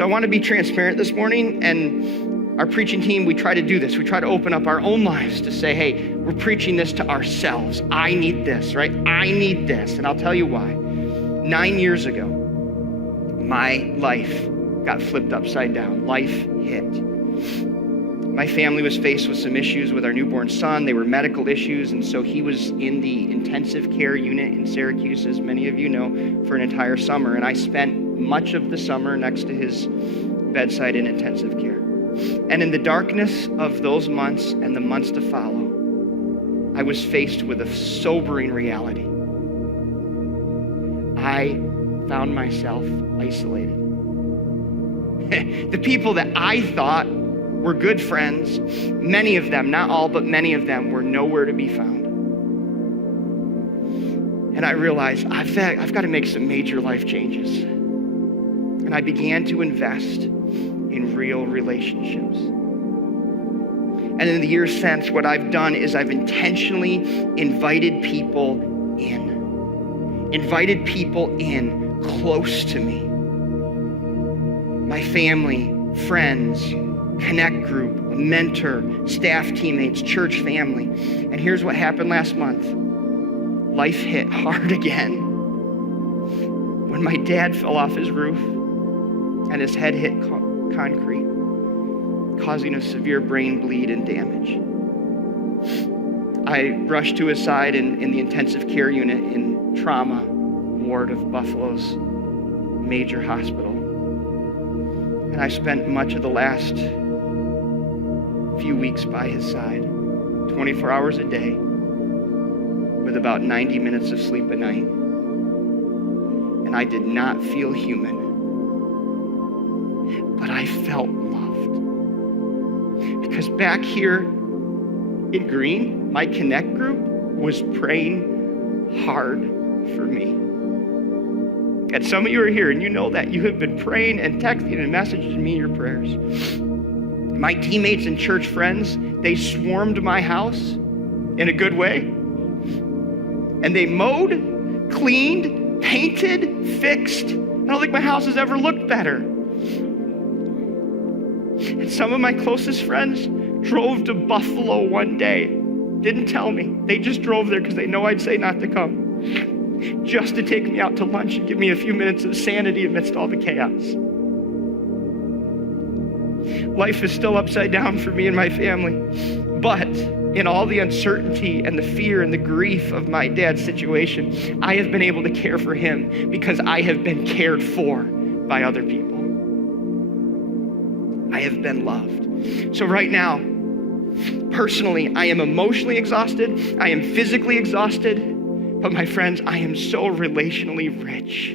So I want to be transparent this morning, and our preaching team, we try to do this. We try to open up our own lives to say, hey, we're preaching this to ourselves. I need this, right? I need this. And I'll tell you why. 9 years ago, my life got flipped upside down. Life hit. My family was faced with some issues with our newborn son. They were medical issues, and so he was in the intensive care unit in Syracuse, as many of you know, for an entire summer. And I spent much of the summer next to his bedside in intensive care. And in the darkness of those months and the months to follow, I was faced with a sobering reality. I found myself isolated. The people that I thought were good friends, many of them, not all, but many of them, were nowhere to be found. And I realized I've got to make some major life changes. And I began to invest in real relationships. And in the years since, what I've done is I've intentionally invited people in close to me. My family, friends, connect group, a mentor, staff teammates, church family. And here's what happened last month. Life hit hard again. When my dad fell off his roof and his head hit concrete, causing a severe brain bleed and damage. I rushed to his side in the intensive care unit in trauma ward of Buffalo's major hospital. And I spent much of the last few weeks by his side, 24 hours a day, with about 90 minutes of sleep a night. And I did not feel human, but I felt loved. Because back here in Green, my Connect group was praying hard for me. And some of you are here and you know that. You have been praying and texting and messaging me your prayers. My teammates and church friends, they swarmed my house in a good way. And they mowed, cleaned, painted, fixed. I don't think my house has ever looked better. And some of my closest friends drove to Buffalo one day. Didn't tell me. They just drove there because they know I'd say not to come. Just to take me out to lunch and give me a few minutes of sanity amidst all the chaos. Life is still upside down for me and my family. But in all the uncertainty and the fear and the grief of my dad's situation, I have been able to care for him because I have been cared for by other people. I have been loved. So right now, personally, I am emotionally exhausted. I am physically exhausted. But my friends, I am so relationally rich.